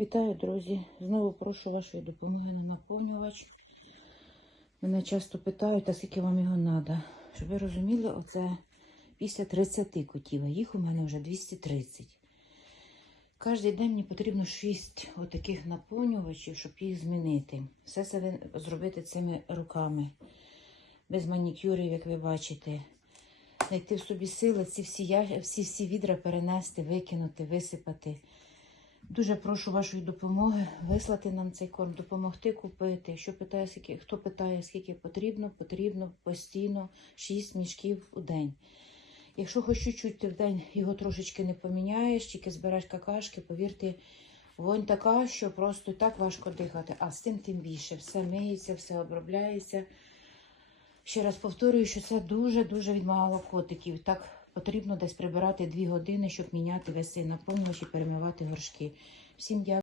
Вітаю, друзі! Знову прошу вашої допомоги на наповнювач. Мене часто питають, а скільки вам його треба. Щоб ви розуміли, оце після 30 котів, а їх у мене вже 230. Кожен день мені потрібно 6 отаких наповнювачів, щоб їх змінити. Все це зробити цими руками, без манікюрів, як ви бачите. Знайти в собі сили ці всі, всі, всі відра перенести, викинути, висипати. Дуже прошу вашої допомоги вислати нам цей корм, допомогти купити. Якщо питає, скільки, хто питає, скільки потрібно, потрібно постійно 6 мішків у день. Якщо хоч чуть-чуть ти в день його трошечки не поміняєш, тільки збираєш какашки, повірте, вонь така, що просто так важко дихати. А з тим тим більше. Все миється, все обробляється. Ще раз повторюю, що це дуже-дуже відмало котиків. Так потрібно десь прибирати дві години, щоб міняти весь цей наповнювач і перемивати горшки. Всім дякую.